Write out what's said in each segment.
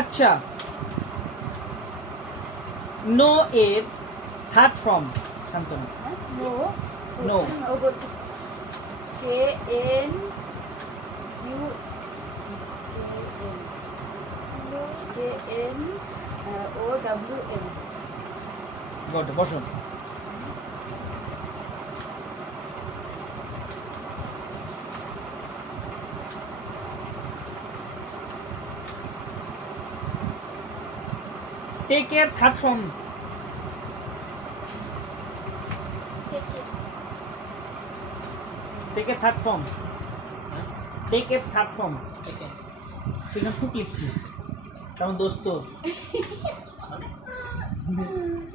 আচ্ছা, নো এর third form Shantanu. Know No. ও বলতে K N U K N O W N. Good, বসুন। টেক এর থার্ড ফর্ম। টেক এর থার্ড ফর্ম। টেক এর থার্ড ফর্ম। তুই না টুক লিখছিস, তেমন দোস্ত।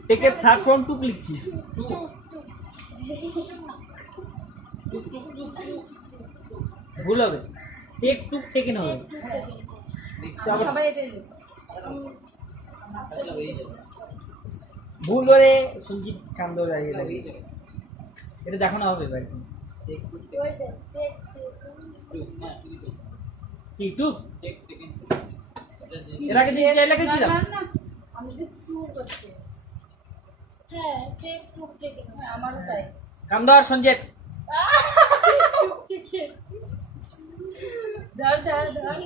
টেক এর থার্ড ফর্ম টুক লিখছিস। ভুল হবে, টেক টুক টেকেন হবে। সবাই এটাই লিখো। ভুল করে সঞ্জিত কান্দ দাঁড়িয়ে দাঁড়িয়ে এটা দেখানো হবে ভাই। কি টুক এর আগে দিন কে লিখেছিলাম? আমি যদি ট্রু করতে হ্যাঁ টেক ট্রু টেকিং আমারও তাই। কান্দ আর সঞ্জিত ধর ধর ধর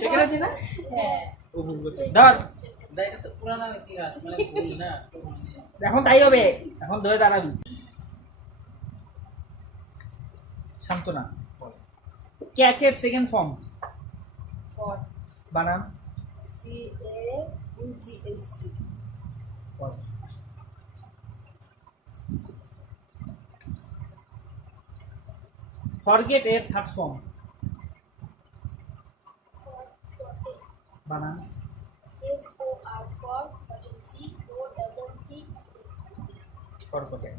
টেকেন আছে না? হ্যাঁ ও ভুল করছে, ধর। এটা তো পুরানো ইতিহাস, মানে ভুল না। এখন তাই হবে, এখন ধরে দাঁড়াবি। শান্তনা, ক্যাচের সেকেন্ড ফর্ম ফর বানান। C A U G S T. Forget এর থার্ড ফর্ম বানান। F O R for G O double T forget.